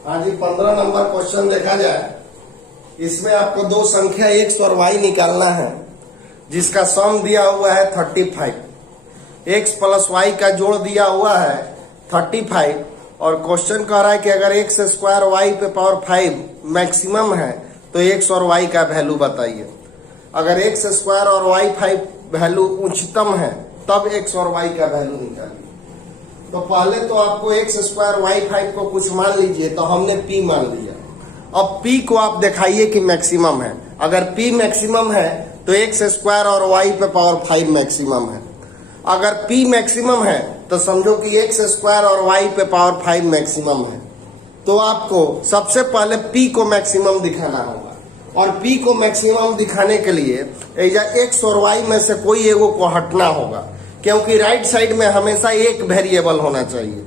हाँ जी, 15 number question देखा जाए। इसमें आपको दो संख्या एक्स और वाई निकालना है, जिसका सम दिया हुआ है 35। एक्स प्लस वाई का जोड़ दिया हुआ है 35 और क्वेश्चन कह रहा है कि अगर एक्स स्क्वायर वाई पे पावर 5 मैक्सिमम है तो एक्स और वाई का वैल्यू बताइए। अगर एक्स स्क्वायर और वाई 5 वैल्यू उच्चतम है तब एक्स और वाई का वैल्यू निकालिए। तो पहले तो आपको एक्स स्क्वायर वाई 5 को कुछ मान लीजिए, तो हमने पी मान लिया। अब पी को आप दिखाइए कि मैक्सिमम है। अगर पी मैक्सिमम है तो एक्स स्क्वायर और वाई पे पावर 5 मैक्सिमम है। अगर पी मैक्सिमम है तो समझो कि एक्स स्क्वायर और वाई पे पावर 5 मैक्सिमम है। तो आपको सबसे पहले पी को मैक्सिमम दिखाना होगा, और पी को मैक्सिमम दिखाने के लिए एक्स और वाई में से कोई एगो को हटना होगा, क्योंकि राइट साइड में हमेशा एक वेरिएबल होना चाहिए।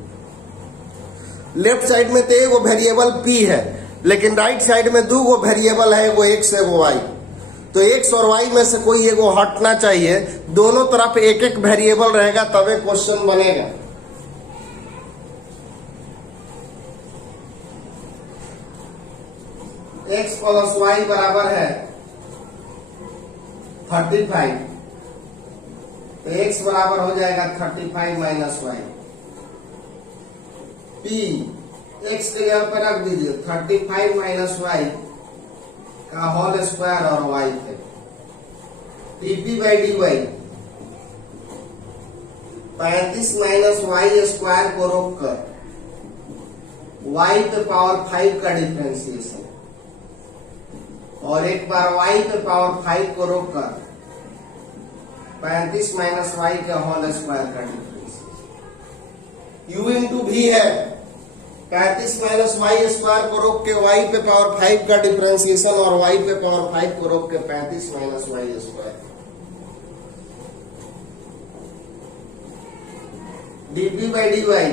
लेफ्ट साइड में तो एगो वेरिएबल पी है, लेकिन राइट साइड में दो गो वेरिएबल है, एगो एक्स एगो वाई। तो एक्स और वाई में से कोई एगो हटना चाहिए। दोनों तरफ एक एक वेरिएबल रहेगा तबे क्वेश्चन बनेगा। एक्स प्लस वाई बराबर है 35, तो एक्स बराबर हो जाएगा 35 माइनस वाई। पी एक्स के यहाँ पे रख दीजिए 35 माइनस वाई का होल स्क्वायर और वाई पे d p by d y 35 minus y square को रोक कर वाई पे पावर 5 का डिफरेंशिएशन, और एक बार y पे पावर 5 को रोक कर 35 माइनस वाई का होल स्क्वायर का डिफरेंस u इंटू भी है। 35 माइनस वाई स्क्वायर को रोक के y पे पावर 5 का डिफरेंशिएशन और y पे पावर 5 को रोक के 35 minus y square d by d y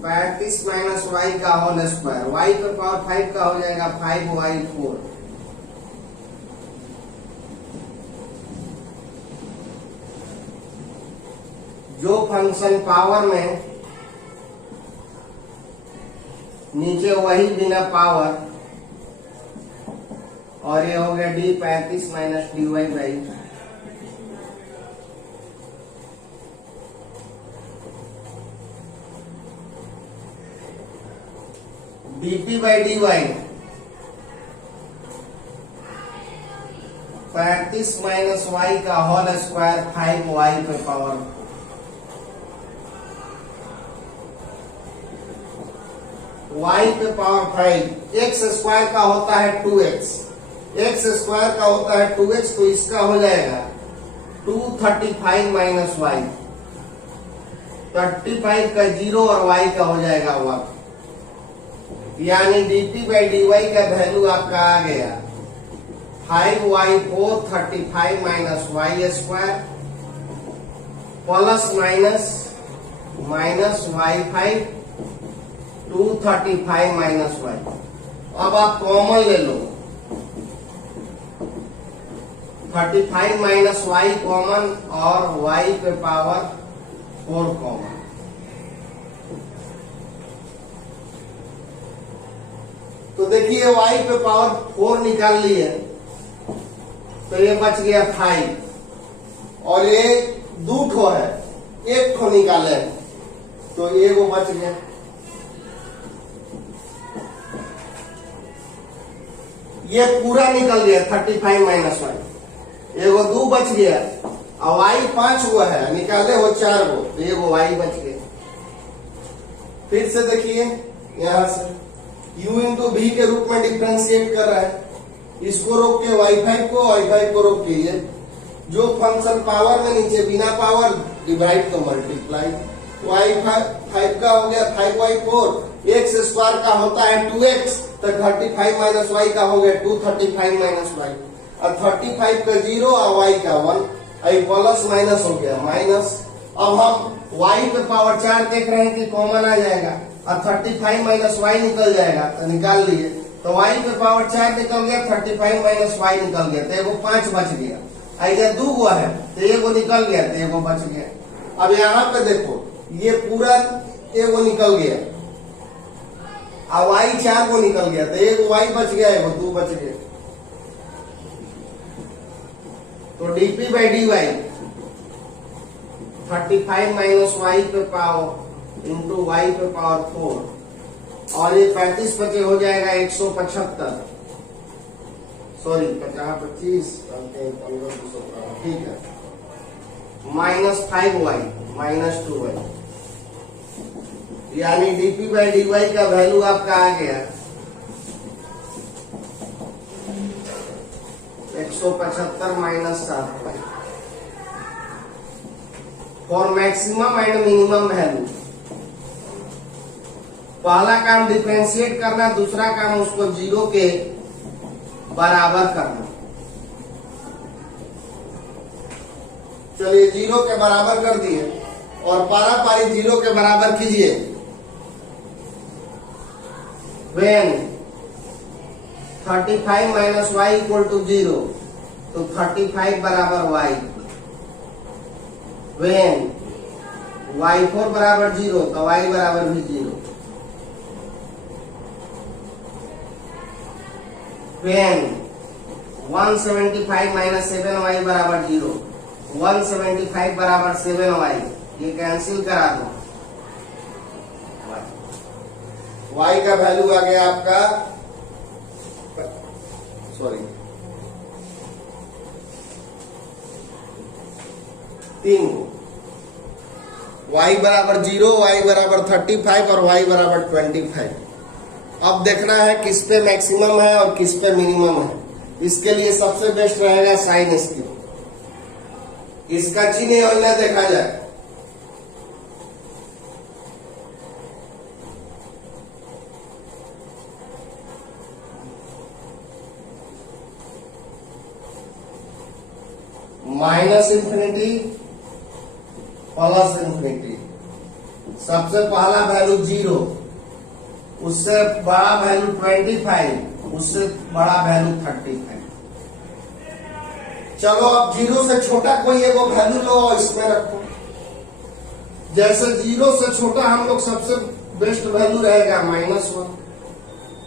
35 minus y का होल स्क्वायर, वाई पे पावर 5 का हो जाएगा 5y4। जो फंक्शन पावर में नीचे वही बिना पावर, और ये हो गया d 35 minus d y by dt by d y 35 minus y का होल स्क्वायर 5y पे पावर y पे पावर 5। एक्स स्क्वायर का होता है 2x, एक्स स्क्वायर का होता है 2x, तो इसका हो जाएगा 235 माइनस वाई। 35 का 0 और y का हो जाएगा 1, यानी dt बाई डी वाई का वैल्यू आपका आ गया 5y4 35 minus y square plus minus minus y5 235 minus y. अब आप कॉमन ले लो, 35 माइनस वाई कॉमन और y पे पावर 4 कॉमन। तो देखिए y पे पावर 4 निकाल लिए, तो ये बच गया 5, और ये 2 ठो है, 1 ठो निकाले तो ये वो बच गया। ये पूरा निकल गया 35 माइनस वाई, एगो 2 बच गया, और y 5 गो है, निकाले हो 4 गो, तो एगो y बच गया। फिर से देखिए यहां से u इंटू भी के रूप में डिफ्रेंशिएट कर रहा है, इसको रोक के y5 को रोक के ये जो फंक्शन पावर में नीचे बिना पावर डिवाइड तो मल्टीप्लाई, y5 का हो गया 5y4, एक्स स्क्वायर का होता है 2x, तो 35 माइनस वाई का हो गया 235 माइनस वाई, और 35 का 0 और y का 1, आई प्लस माइनस हो गया माइनस। अब हम y पे पावर 4 देख रहे हैं कि कॉमन आ जाएगा, और 35 माइनस वाई निकल जाएगा, तो निकाल लिए, तो y पे पावर 4 निकल गया, 35 माइनस वाई निकल गया, तो एगो 5 बच गया। ऐसा 2 गो है, तो एगो निकल गया, तो एगो बच गया। अब यहाँ पे देखो ये पूरा एगो निकल गया, अब वाई 4 को निकल गया तो एक वाई बच गया, है वो 2 बच गए। तो d p by d y 35 minus y पे पावर इंटू वाई पे पावर 4 और ये 35 बचे हो जाएगा 175, सॉरी 50-25 ठीक है, माइनस 5y माइनस 2y, यानी डीपी बाई डी वाई का वैल्यू आपका आ गया 175 minus 7y for maximum and minimum value. पहला काम डिफरेंशिएट करना, दूसरा काम उसको 0 के बराबर करना। चलिए 0 के बराबर कर दिए और पारापारी 0 के बराबर कीजिए। When 35 minus y equal to 0 तो 35 बराबर y। When y4 बराबर 0 तो y बराबर भी 0। When 175 माइनस 7y बराबर 0, 175 बराबर 7y, ये कैंसिल करा दो, y का वैल्यू आ गया आपका, सॉरी 3 को, y बराबर 0, y बराबर 35 और y बराबर 25। अब देखना है किस पे मैक्सिमम है और किस पे मिनिमम है। इसके लिए सबसे बेस्ट रहेगा साइन स्क्वायर। इसका चिन्ह योजना देखा जाए, माइनस इंफिनिटी प्लस इंफिनिटी, सबसे पहला वैल्यू 0, उससे बड़ा वैल्यू 25, उससे बड़ा वैल्यू 35। चलो अब 0 से छोटा कोई एगो वैल्यू लो और इसमें रखो। जैसे 0 से छोटा हम लोग सबसे बेस्ट वैल्यू रहेगा -1,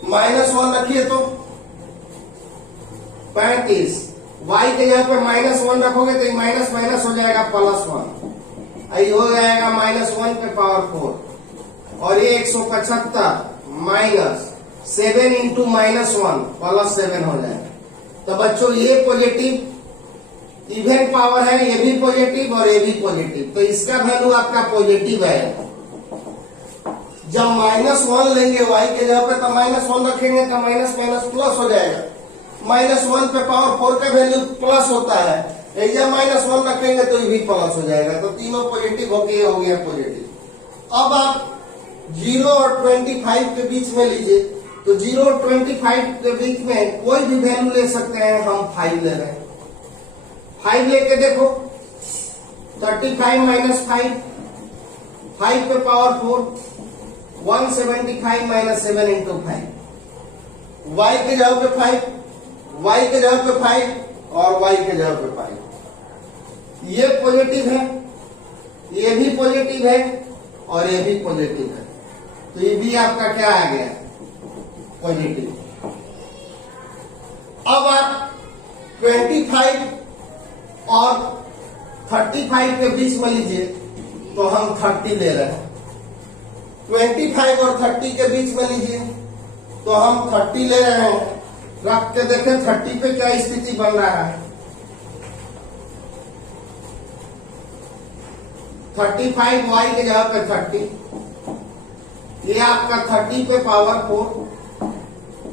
-1 रखिए तो 35, y के यहाँ पे -1 रखोगे तो माइनस माइनस हो जाएगा +1, आई हो जाएगा -1 पे पावर 4 और ये 175 माइनस 7 इंटू -1 +7 हो जाएगा। तो बच्चों ये पॉजिटिव इवन पावर है, ये भी पॉजिटिव और ये भी पॉजिटिव, तो इसका वैल्यू आपका पॉजिटिव है। जब -1 लेंगे y के जगह पे तो -1 रखेंगे तो माइनस माइनस प्लस हो जाएगा। -1 पे पावर 4 का वैल्यू प्लस होता है, जब -1 रखेंगे तो ये भी प्लस हो जाएगा। तो तीनों पॉजिटिव होके हो गया पॉजिटिव। अब आप 0 और 25 के बीच में लीजिए, तो 0 और 25 के बीच में कोई भी वैल्यू ले सकते हैं। हम 5 ले रहे हैं, 5 लेके देखो, 35 माइनस 5, 5 पे पावर 4, 175 माइनस 7 इंटू 5, y के जगह पे 5, y के जगह पे 5 और y के जगह पे 5। ये पॉजिटिव है, ये भी पॉजिटिव है और ये भी पॉजिटिव है, तो ये भी आपका क्या आ गया, पॉजिटिव। अब आप 25 और 35 के बीच में लीजिए, तो हम 30 ले रहे हैं। 25 और 30 के बीच में लीजिए, तो हम 30 ले रहे हैं। रख के देखें 30 पे क्या स्थिति बन रहा है। 35 y के जगह पे 30, ये आपका 30 पे पावर 4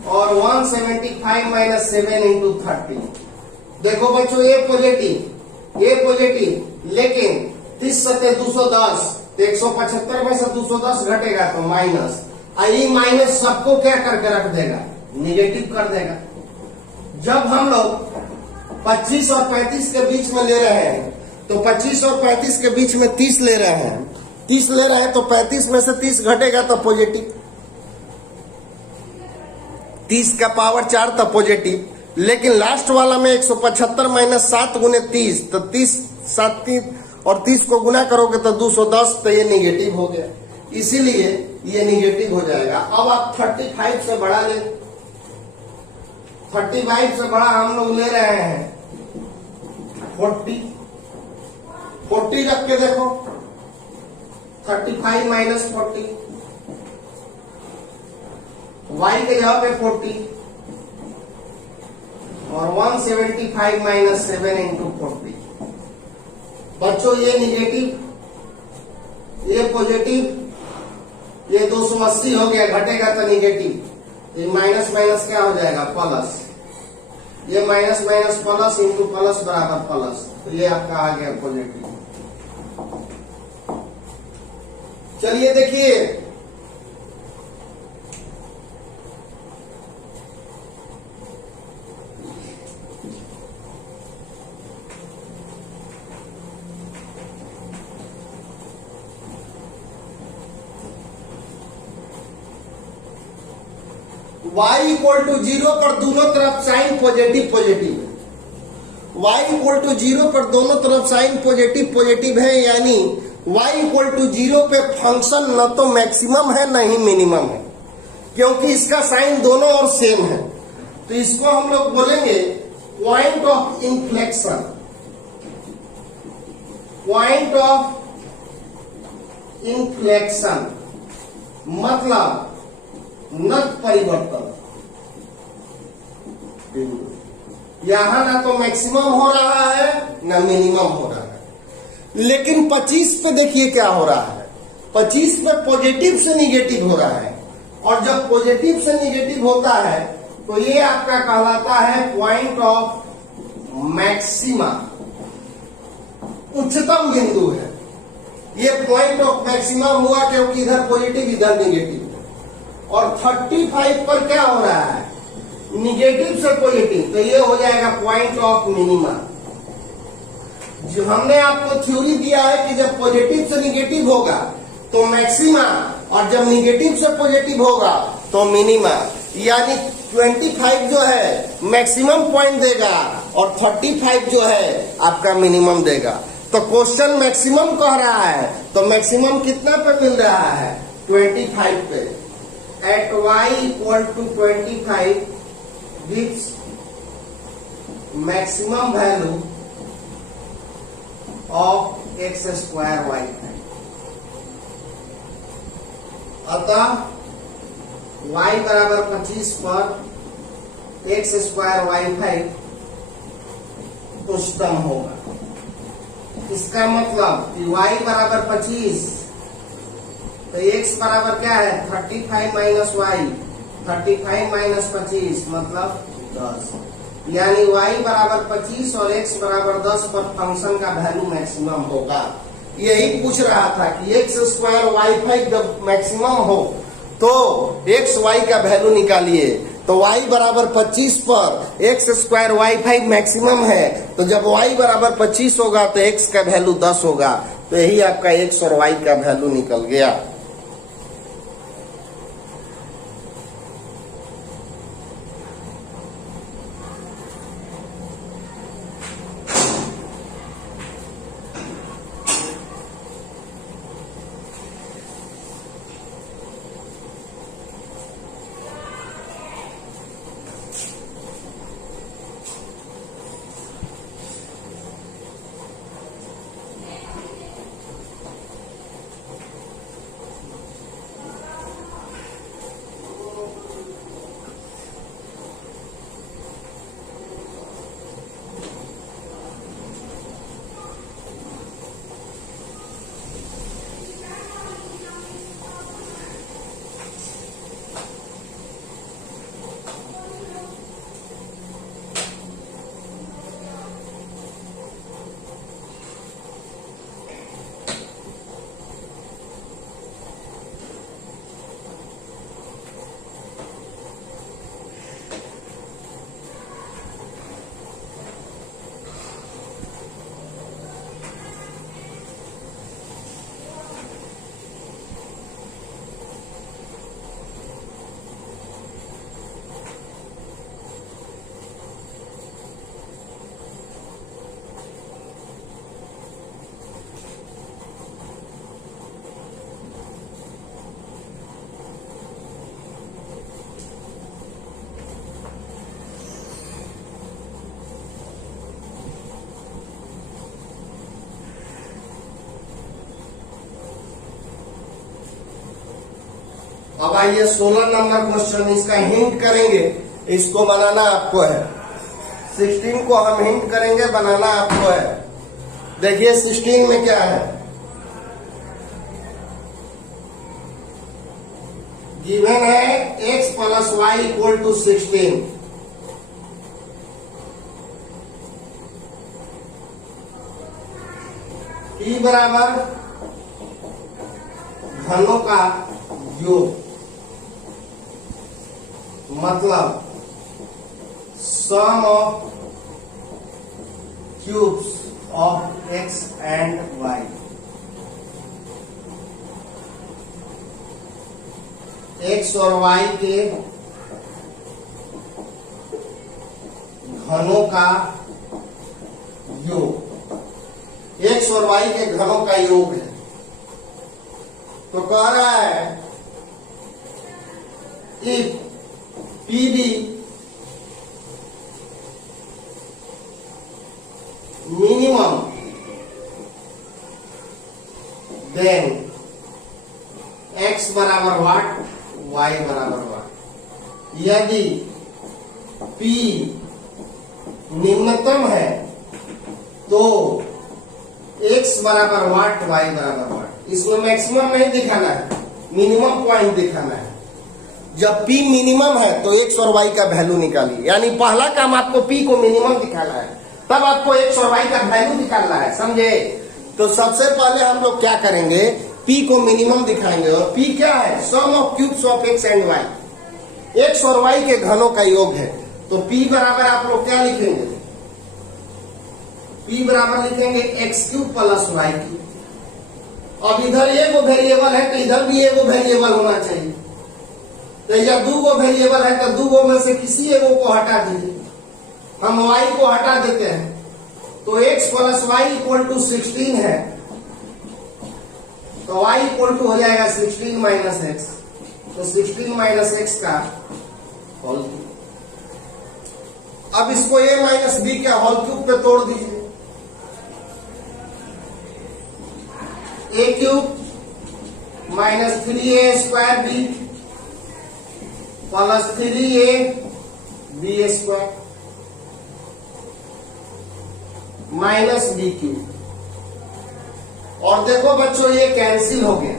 और 175 माइनस 7 इंटू 30। देखो बच्चों ये पॉजिटिव, लेकिन 30 सत्ते 210, तो 175 में से 210 घटेगा तो माइनस, आई माइनस सबको क्या करके रख देगा, निगेटिव कर देगा। जब हम लोग 25 और 35 के बीच में ले रहे हैं, तो 25 और 35 के बीच में 30 ले रहे हैं, 30 ले रहे हैं तो 35 में से 30 घटेगा तो पॉजिटिव, 30 का पावर 4 तो पॉजिटिव। लेकिन लास्ट वाला में 175 माइनस 7 गुने 30, तो 30 7 और 30 को गुना करोगे तो 210, तो ये निगेटिव हो गया। इसीलिए ये निगेटिव हो जाएगा। अब आप 35 से बड़ा ले, 35 से बड़ा हम लोग ले रहे हैं 40 रख के देखो, 35 माइनस 40, y के जगह पे 40 और 175 माइनस 7 इंटू 40। बच्चों ये निगेटिव, ये पॉजिटिव, ये 280 हो गया, घटेगा तो निगेटिव, ये माइनस माइनस क्या हो जाएगा प्लस, ये minus minus plus into plus बराबर प्लस, तो ये आपका आ गया पॉजिटिव। चलिए देखिए, y इक्वल टू 0 पर दोनों तरफ साइन पॉजिटिव पॉजिटिव है, y इक्वल टू 0 पर दोनों तरफ साइन पॉजिटिव पॉजिटिव है, यानी y इक्वल टू 0 पे फंक्शन न तो मैक्सिमम है न ही मिनिमम है, क्योंकि इसका साइन दोनों और सेम है। तो इसको हम लोग बोलेंगे point of inflection, point of inflection मतलब नत परिवर्तन। यहां ना तो मैक्सिमम हो रहा है ना मिनिमम हो रहा है, लेकिन 25 पे देखिए क्या हो रहा है, 25 पे पॉजिटिव से निगेटिव हो रहा है, और जब पॉजिटिव से निगेटिव होता है तो ये आपका कहलाता है पॉइंट ऑफ मैक्सिमा, उच्चतम बिंदु है। ये पॉइंट ऑफ मैक्सिमा हुआ क्योंकि इधर पॉजिटिव इधर निगेटिव, और 35 पर क्या हो रहा है, निगेटिव से पॉजिटिव, तो ये हो जाएगा पॉइंट ऑफ मिनिमा। जो हमने आपको थ्योरी दिया है कि जब पॉजिटिव से निगेटिव होगा तो मैक्सिमा, और जब निगेटिव से पॉजिटिव होगा तो मिनिमा, यानी 25 जो है मैक्सिमम पॉइंट देगा और 35 जो है आपका मिनिमम देगा। तो क्वेश्चन मैक्सिमम कह रहा है, तो मैक्सिमम कितना पे मिल रहा है, 25 पे। At y equal to 25 gives maximum value of x square y prime। अतः y बराबर 25 पर x स्क्वायर y 5 उच्चतम होगा। इसका मतलब कि y बराबर 25 तो x बराबर क्या है 35 माइनस वाई, 35 माइनस 25 मतलब 10, यानी y बराबर 25 और x बराबर 10 पर फंक्शन का वैल्यू मैक्सिमम होगा। यही पूछ रहा था कि x स्क्वायर वाई 5 जब मैक्सिमम हो तो x y का वैल्यू निकालिए। तो y बराबर 25 पर x स्क्वायर वाई 5 मैक्सिमम है, तो जब y बराबर 25 होगा तो x का वैल्यू 10 होगा। तो यही आपका x और y का वैल्यू निकल गया। अब आइए 16 नंबर क्वेश्चन, इसका हिंट करेंगे, इसको बनाना आपको है। 16 को हम हिंट करेंगे, बनाना आपको है। देखिए 16 में क्या है, गिवन है x plus y equal to 16। p बराबर घनों का योग, मतलब sum of cubes of x and y। x और y के घनों का योग, x और y के घनों का योग है। तो कह रहा है if p b minimum then x बराबर वाट, y बराबर वाट। यदि p निम्नतम है तो x बराबर वाट, y बराबर वाट। इसमें मैक्सिमम नहीं दिखाना है, मिनिमम पॉइंट दिखाना है। जब p मिनिमम है तो x और y का वैल्यू निकालिए, यानी पहला काम आपको p को मिनिमम दिखाना है, तब आपको x और y का वैल्यू निकालना है, समझे। तो सबसे पहले हम लोग क्या करेंगे, p को मिनिमम दिखाएंगे। और p क्या है, sum of cubes of x and y, x और y के घनों का योग है। तो p बराबर आप लोग क्या लिखेंगे, p बराबर लिखेंगे x cube plus y cube. अब इधर एगो वेरिएबल है तो इधर भी एगो वेरिएबल होना चाहिए। तो या दो गो वेरिएबल है तो दो गो में से किसी एगो को हटा दीजिए। हम y को हटा देते हैं तो x plus y equal to 16 है, तो y इक्वल टू हो जाएगा 16 माइनस एक्स। तो 16 माइनस एक्स का होल क्यूब। अब इसको a माइनस बी के होल क्यूब पे तोड़ दीजिए। a cube minus 3a square b plus 3a b square minus b cube. और देखो बच्चों ये कैंसिल हो गया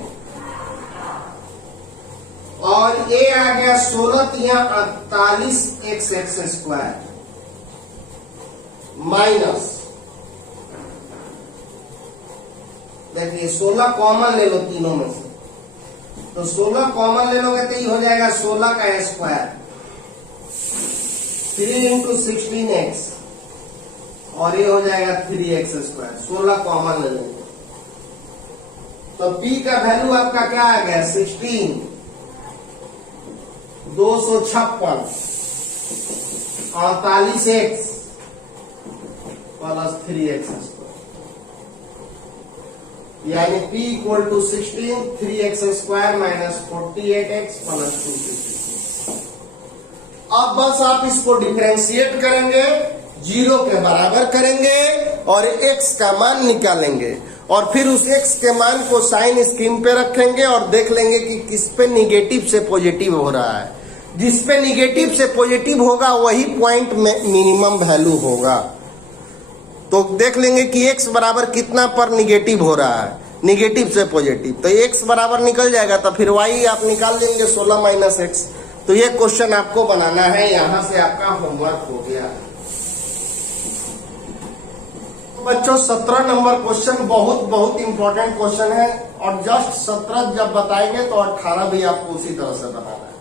और a आ गया 16 या 48 एक्स एक्स स्क्वायर माइनस, देखिए 16 कॉमन ले लो तीनों में से, तो 16 कॉमन ले लोगे तो ये हो जाएगा 16 का स्क्वायर 3 इंटू 16x और ये हो जाएगा 3x स्क्वायर। 16 कॉमन ले लेंगे तो p का वैल्यू आपका क्या आ गया 16, 256 48x प्लस 3x स्क्वायर, यानी p equal to 16 3x square minus 48x plus 256। अब बस आप इसको डिफरेंशिएट करेंगे, जीरो के बराबर करेंगे और x का मान निकालेंगे और फिर उस x के मान को साइन स्कीम पे रखेंगे और देख लेंगे कि किस पे निगेटिव से पॉजिटिव हो रहा है। जिस पे निगेटिव से पॉजिटिव होगा वही पॉइंट में मिनिमम वैल्यू होगा। तो देख लेंगे कि x बराबर कितना पर निगेटिव हो रहा है, निगेटिव से पॉजिटिव, तो x बराबर निकल जाएगा। तो फिर y आप निकाल देंगे 16 माइनस एक्स। तो ये क्वेश्चन आपको बनाना है, यहां से आपका होमवर्क हो गया। तो बच्चों 17 नंबर क्वेश्चन बहुत इंपॉर्टेंट क्वेश्चन है और जस्ट 17 जब बताएंगे तो 18 भी आपको उसी तरह से बताना है।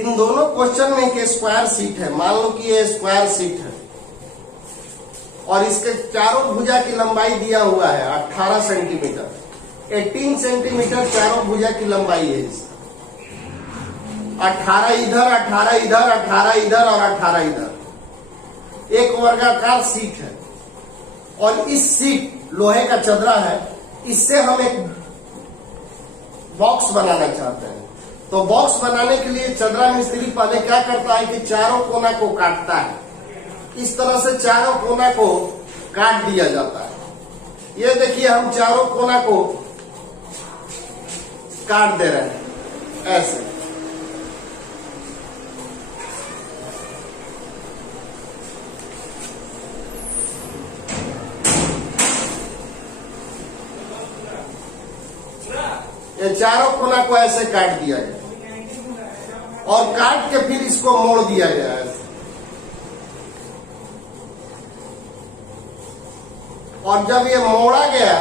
इन दोनों क्वेश्चन में एक स्क्वायर सीट है, मान लो कि ये स्क्वायर सीट है और इसके चारों भुजा की लंबाई दिया हुआ है 18 सेंटीमीटर, 18 सेंटीमीटर चारों भुजा की लंबाई है इसका। 18 इधर, 18 इधर, 18 इधर और 18 इधर, एक वर्गाकार सीट है और इस सीट लोहे का चदरा है, इससे हम एक बॉक्स बनाना चाहते हैं। तो बॉक्स बनाने के लिए चदरा मिस्त्री पहले क्या करता है कि चारों कोना को काटता है। इस तरह से चारों कोना को काट दिया जाता है। ये देखिए हम चारों कोना को काट दे रहे हैं ऐसे। ये चारों कोना को ऐसे काट दिया गया और काट के फिर इसको मोड़ दिया गया है। और जब ये मोड़ा गया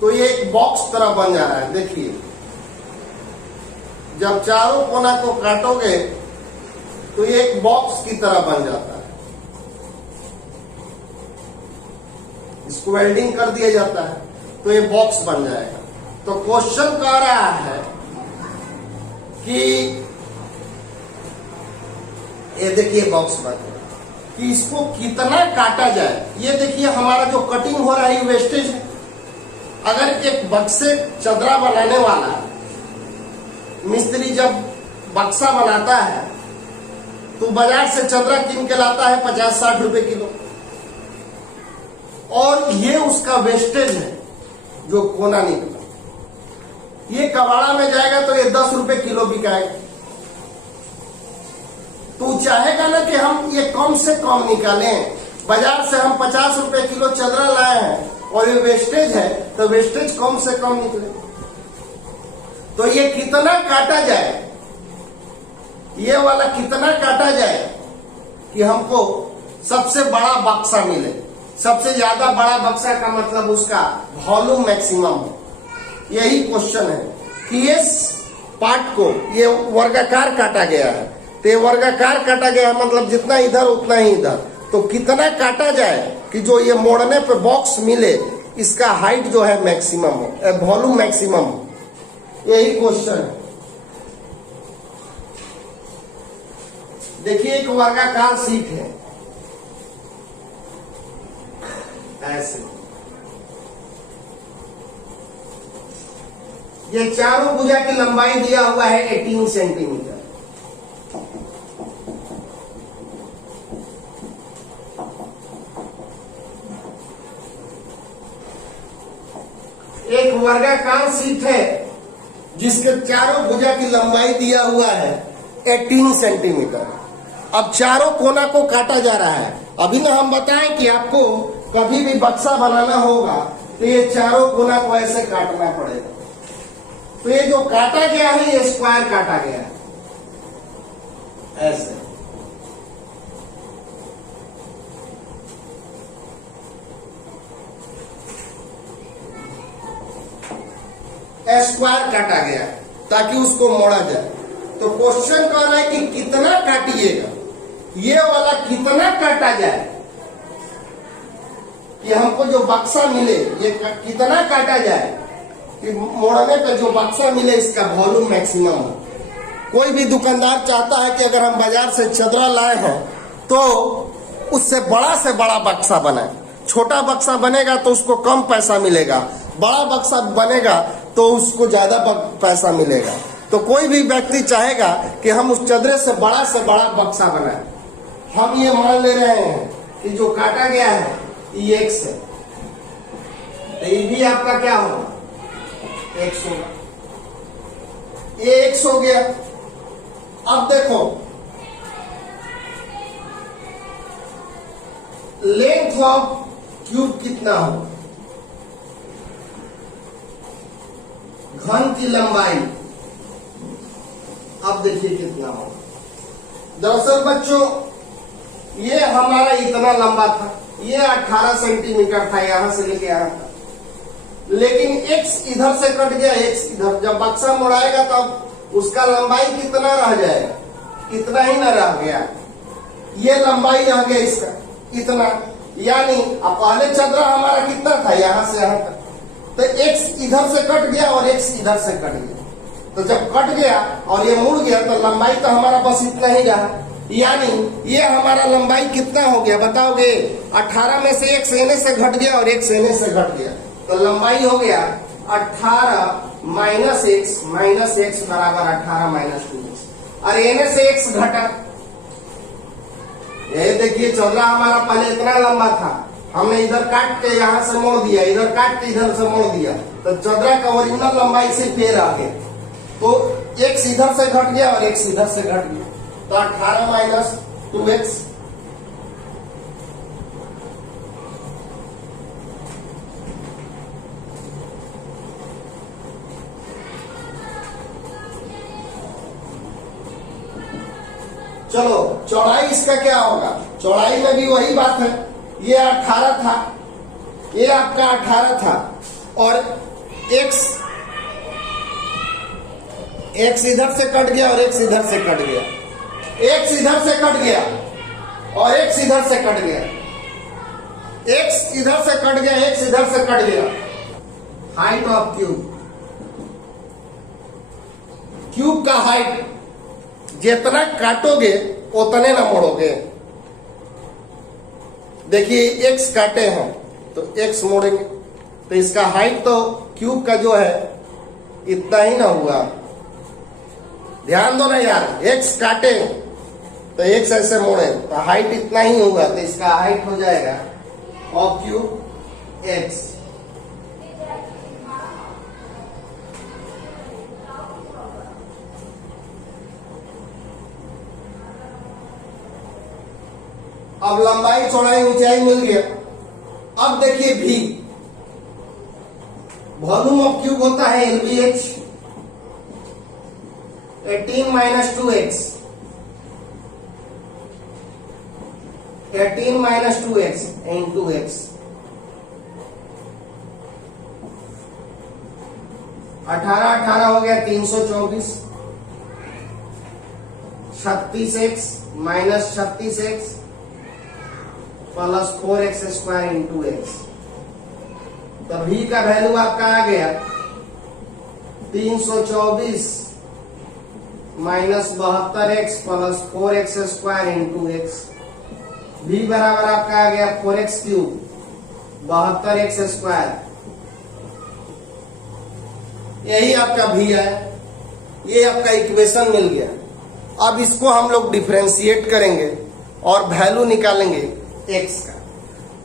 तो ये एक बॉक्स तरह बन जा रहा है। देखिए, जब चारों कोना को काटोगे तो ये एक बॉक्स की तरह बन जाता है। इसको वेल्डिंग कर दिया जाता है तो ये बॉक्स बन जाएगा। तो क्वेश्चन कह रहा है कि ये देखिए बॉक्स बन गया, कि इसको कितना काटा जाए। ये देखिए हमारा जो कटिंग हो रहा है वेस्टेज है। अगर एक बक्से चदरा बनाने वाला मिस्त्री जब बक्सा बनाता है तो बाजार से चदरा किन के लाता है 50-60 रुपए किलो, और ये उसका वेस्टेज है जो कोना निकला। ये कबाड़ा में जाएगा तो ये 10 रुपए किलो बिकाएगा। तो चाहेगा ना कि हम ये कम से कम निकालें। बाजार से हम 50 रुपए किलो चदरा लाए हैं और ये वेस्टेज है, तो वेस्टेज कम से कम निकले। तो ये कितना काटा जाए, ये वाला कितना काटा जाए कि हमको सबसे बड़ा बक्सा मिले। सबसे ज्यादा बड़ा बक्सा का मतलब उसका वॉल्यूम मैक्सिमम हो। यही क्वेश्चन है कि इस पार्ट को ये वर्गाकार काटा गया है, तो ये वर्गाकार काटा गया है मतलब जितना इधर उतना ही इधर। तो कितना काटा जाए कि जो ये मोड़ने पे बॉक्स मिले, इसका हाइट जो है मैक्सिमम हो, वॉल्यूम मैक्सिमम हो। यही क्वेश्चन है। देखिए एक वर्गाकार सीट है ऐसे, ये चारों भुजा की लंबाई दिया हुआ है 18 सेंटीमीटर। एक वर्गाकार सीट है जिसके चारों भुजा की लंबाई दिया हुआ है 18 सेंटीमीटर। अब चारों कोना को काटा जा रहा है। अभी ना हम बताएं कि आपको कभी भी बक्सा बनाना होगा तो ये चारों कोना को ऐसे काटना पड़ेगा। तो ये जो काटा गया है ये स्क्वायर काटा गया है ऐसे। स्क्वायर काटा गया ताकि उसको मोड़ा जाए। तो क्वेश्चन कह रहा है कि कितना काटिएगा, ये वाला कितना काटा जाए कि हमको जो बक्सा मिले, ये कितना काटा जाए कि मोड़ने पे जो बक्सा मिले इसका वॉल्यूम मैक्सिमम हो। कोई भी दुकानदार चाहता है कि अगर हम बाजार से चदरा लाए हैं तो उससे बड़ा से बड़ा बक्सा बनाए। छोटा बक्सा बनेगा तो उसको कम पैसा मिलेगा, बड़ा बक्सा बनेगा तो उसको ज्यादा पैसा मिलेगा। तो कोई भी व्यक्ति चाहेगा कि हम उस चदरे से बड़ा बक्सा बनाए। हम ये मान ले रहे हैं कि जो काटा गया है ये x है, तो ये भी आपका क्या होगा x होगा। ये x हो गया। अब देखो लेंथ ऑफ क्यूब कितना हो, घन की लंबाई। अब देखिए कितना हो। दरअसल बच्चों ये हमारा इतना लंबा था, ये 18 सेंटीमीटर था यहां से लेके यहां तक, लेकिन x इधर से कट गया, x इधर। जब बक्सा मुड़ाएगा तब उसका लंबाई कितना रह जाएगा, इतना ही ना रह गया। ये लंबाई रह गया इसका इतना, यानी अब पहले चदरा हमारा कितना था यहां से यहां तक, तो x इधर से कट गया और x इधर से कट गया। तो जब कट गया और ये मुड़ गया तो लंबाई तो हमारा बस इतना ही रहा। यानी ये हमारा लंबाई कितना हो गया बताओगे? 18 में से x एने से घट गया और x एने से घट गया, तो लंबाई हो गया 18 माइनस x बराबर 18 माइनस 2x। और एने से x घटा, ये देखिए चदरा हमारा पहले इतना लंबा था, हमने इधर काट के यहाँ से मोड़ दिया, इधर काट के इधर से मोड़ दिया, तो चदरा का ओरिजिनल लंबाई से पेड़ आ गए। तो x इधर से घट गया और x इधर से घट गया, तो 18 माइनस 2x। चलो चौड़ाई इसका क्या होगा, चौड़ाई में भी वही बात है, ये 18 था, ये आपका 18 था, और x इधर से कट गया और x इधर से कट गया, x इधर से कट गया और x इधर से कट गया, x इधर से कट गया, x इधर से कट गया। हाइट ऑफ क्यूब का हाइट जितना काटोगे उतने ना मोड़ोगे। देखिए x काटे हैं तो x मोड़ेंगे, तो इसका हाइट तो क्यूब का जो है इतना ही ना हुआ। ध्यान दो ना यार, x काटे तो x ऐसे मोड़े तो हाइट इतना ही होगा, तो इसका हाइट हो जाएगा ऑफ क्यूब x। अब लंबाई चौड़ाई ऊंचाई मिल गया। अब देखिए v, वॉल्यूम ऑफ क्यूब होता है LBH, 18 minus 2x, 18 minus 2x into x, 18 हो गया 324, 36x minus 36x plus 4x square into x. तो v का वैल्यू आपका आ गया 324 minus 72x plus 4x square into x. v बराबर आपका आ गया 4x क्यूब 72x स्क्वायर। यही आपका v है, ये आपका इक्वेशन मिल गया। अब इसको हम लोग डिफरेंशिएट करेंगे और वैल्यू निकालेंगे x का।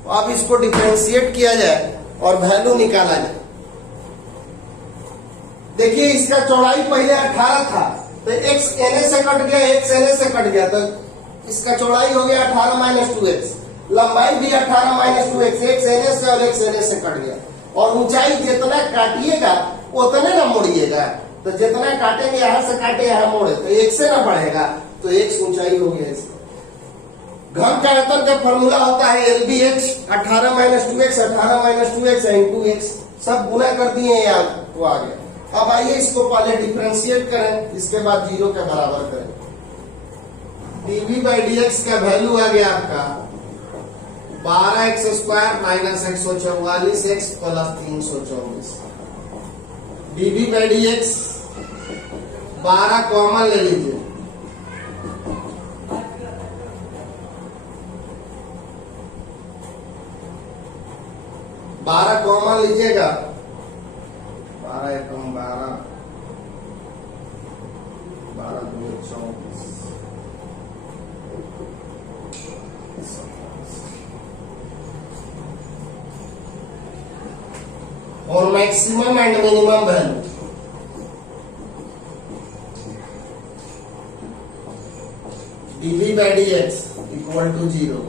तो अब इसको डिफरेंशिएट किया जाए और वैल्यू निकाला जाए। देखिए इसका चौड़ाई पहले 18 था, तो x na से कट गया, x na से कट गया, तो इसका चौड़ाई हो गया 18 माइनस 2x, लंबाई भी 18 माइनस 2x, x na से और x na से कट गया। और ऊंचाई जितना काटिएगा उतने ना मोड़िएगा, तो जितना काटेंगे यहां से काटे यहां मोड़े तो एक से ना बढ़ेगा, तो x ऊंचाई हो गया इसका। घन का आयतन का फॉर्मूला होता है LBH, 18 minus 2x, 18 minus 2x into x, सब गुना कर दिए यहाँ तो आ गया। अब आइए इसको पहले डिफरेंशिएट करें, इसके बाद 0 के बराबर करें। dv बाई dx का वैल्यू आ गया आपका 12x square minus 144x plus 324। dv by dx 12 common ले लीजिए, 12 कॉमन लीजिएगा, 12 एकम 12, 12 दूनी 24, और maximum and minimum value dv by dx equal to 0।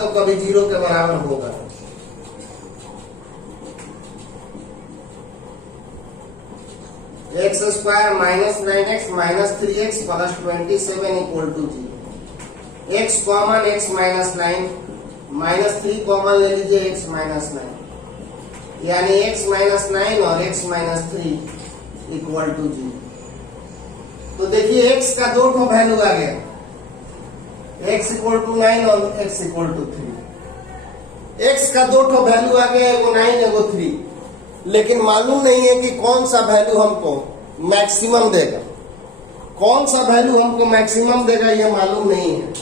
तो कभी 0 के बराबर होगा। x square minus 9x minus 3x plus 27 equal to 0। x common, x minus 9 minus 3 common ले लीजिए, x माइनस 9, यानी x माइनस 9 और x माइनस 3 इक्वल टू 0। तो देखिए x का दो ठो वैल्यू आ गया, x इक्वल टू 9 और x इक्वल टू 3। x का दो ठो वैल्यू आ गया, एगो 9 एगो 3, लेकिन मालूम नहीं है कि कौन सा वैल्यू हमको मैक्सिमम देगा, कौन सा वैल्यू हमको मैक्सिमम देगा ये मालूम नहीं है।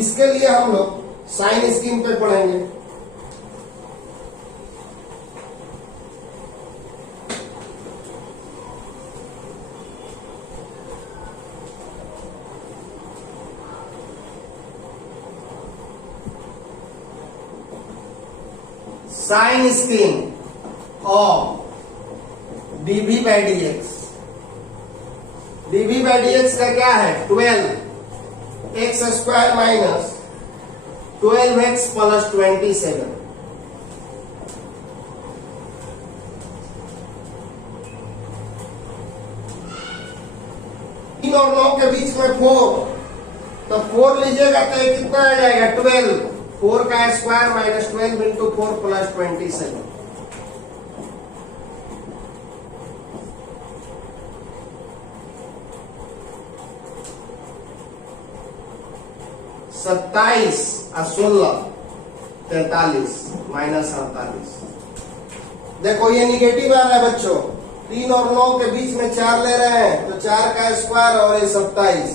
इसके लिए हम लोग साइन स्कीम पे पढ़ेंगे। Sign screen of dv by dx। dv by dx का क्या है 12 x square minus 12x plus 27। तीन और 9 के बीच में 4, तो 4 लीजिएगा तो ये कितना आ जाएगा 12। 4 का स्क्वायर माइनस 12 इंटू 4 प्लस 27। सत्ताईस और 16 43 माइनस 48। देखो ये निगेटिव आ रहा है बच्चों, 3 और 9 के बीच में 4 ले रहे हैं तो 4 का स्क्वायर और ये 27,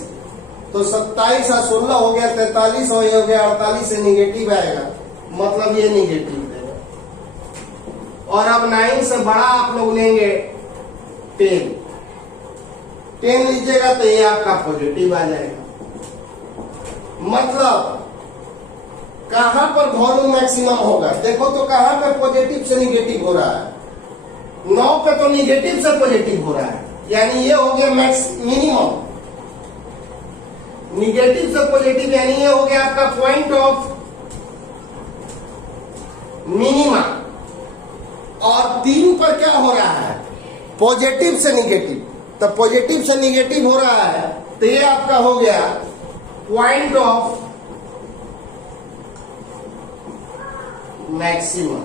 तो 27 और 16 हो गया 43 और ये हो गया 48 से निगेटिव आएगा, मतलब ये निगेटिव देगा। और अब 9 से बड़ा आप लोग लेंगे 10 लीजिएगा तो ये आपका पॉजिटिव आ जाएगा। मतलब कहां पर वॉल्यूम मैक्सिमम होगा, देखो तो कहां पे पॉजिटिव से निगेटिव हो रहा है, 9 पे तो निगेटिव से पॉजिटिव हो रहा है, यानी ये हो गया मैक्स मिनिमम। निगेटिव से पॉजिटिव यानी ये हो गया आपका पॉइंट ऑफ मिनिमा। और 3 पर क्या हो रहा है पॉजिटिव से निगेटिव, तो पॉजिटिव से निगेटिव हो रहा है तो ये आपका हो गया पॉइंट ऑफ मैक्सिमम।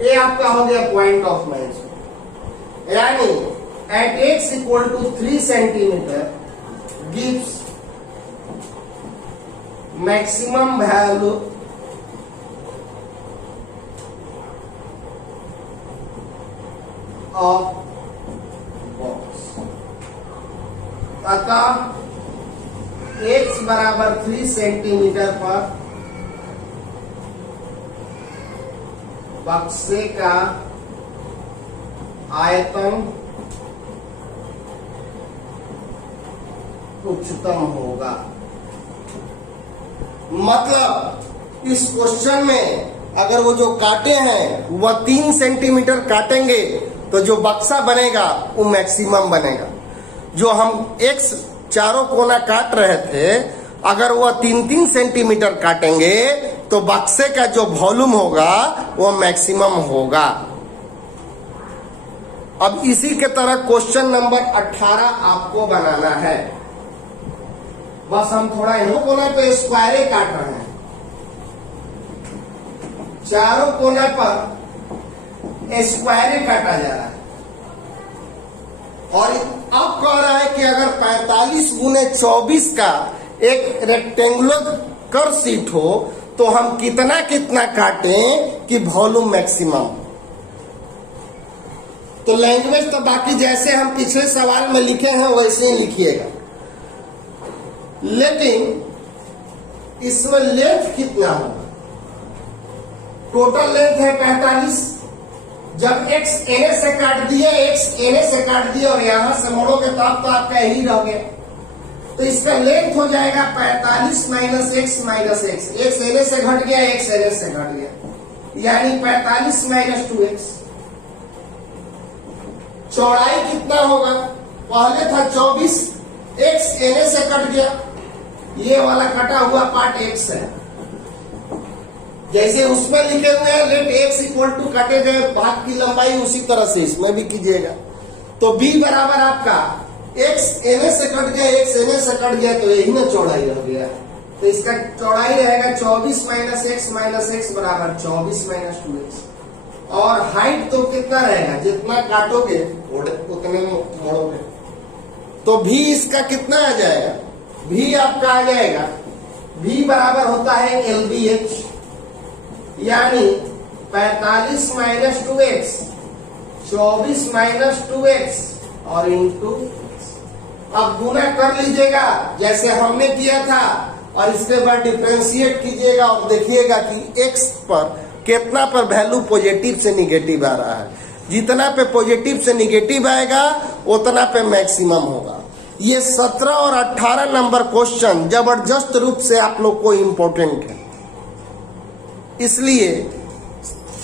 ये आपका हो गया पॉइंट ऑफ मैक्सिमम, यानी at x equal to 3 centimetre gives maximum value of box. अतः x बराबर 3 सेंटीमीटर पर बक्से का आयतन उच्चतम होगा। मतलब इस क्वेश्चन में अगर वो जो काटे हैं वह 3 सेंटीमीटर काटेंगे तो जो बक्सा बनेगा वो मैक्सिमम बनेगा। जो हम x चारों कोना काट रहे थे अगर वह 3-3 सेंटीमीटर काटेंगे तो बक्से का जो वॉल्यूम होगा वो मैक्सिमम होगा। अब इसी के तरह क्वेश्चन नंबर 18 आपको बनाना है। बस हम थोड़ा इन्हों कोना पे स्क्वायरे काट रहे हैं, चारों कोना पर स्क्वायरे काटा जा रहा है। और अब कह रहा है कि अगर 45 गुने 24 का एक रेक्टेंगुलर कर्व शीट हो तो हम कितना कितना काटें कि वॉल्यूम मैक्सिमम। तो लैंग्वेज तो बाकी जैसे हम पिछले सवाल में लिखे हैं वैसे ही लिखिएगा, लेकिन इसमें लेंथ कितना होगा। टोटल लेंथ है 45। जब x na से काट दिए, x na से काट दिए और यहां से मोड़ोगे तो आप तो आपका यही रह गया, तो इसका लेंथ हो जाएगा 45 minus x minus x। x na से घट गया, x na से घट गया, यानी 45 माइनस 2x। चौड़ाई कितना होगा, पहले था 24, x na से कट गया, ये वाला कटा हुआ पार्ट x है। जैसे उसमें लिखे हुए हैं लेट x इक्वल टू कटे गए भाग की लंबाई, उसी तरह से इसमें भी कीजिएगा। तो b बराबर आपका x na से कट गया, x na से कट गया, तो यही ना चौड़ाई रह गया। तो इसका चौड़ाई रहेगा 24 माइनस x बराबर 24 माइनस 2x। और हाइट तो कितना रहेगा, जितना काटोगे उतने मोड़ोगे। तो भी इसका कितना आ जाएगा, भी आपका आ जाएगा, भी बराबर होता है LBH, यानी 45 माइनस 2x, 24 माइनस 2x और इंटू। अब गुना कर लीजिएगा जैसे हमने किया था और इसके बाद डिफरेंशिएट कीजिएगा और देखिएगा कि x पर कितना पर वैल्यू पॉजिटिव से निगेटिव आ रहा है। जितना पे पॉजिटिव से निगेटिव आएगा उतना पे मैक्सिमम होगा। ये 17 और 18 नंबर क्वेश्चन जबरदस्त रूप से आप लोग को इंपॉर्टेंट है, इसलिए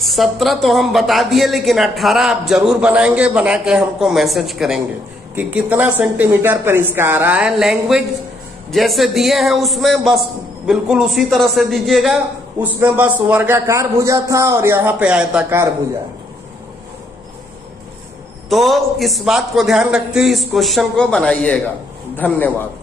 17 तो हम बता दिए, लेकिन 18 आप जरूर बनाएंगे, बना के हमको मैसेज करेंगे कि कितना सेंटीमीटर पर इसका आ रहा है। लैंग्वेज जैसे दिए हैं उसमें बस बिल्कुल उसी तरह से दीजिएगा, उसमें बस वर्गाकार भुजा था और यहाँ पे आयताकार भुजा। तो इस बात को ध्यान रखते हुए इस क्वेश्चन को बनाइएगा। धन्यवाद।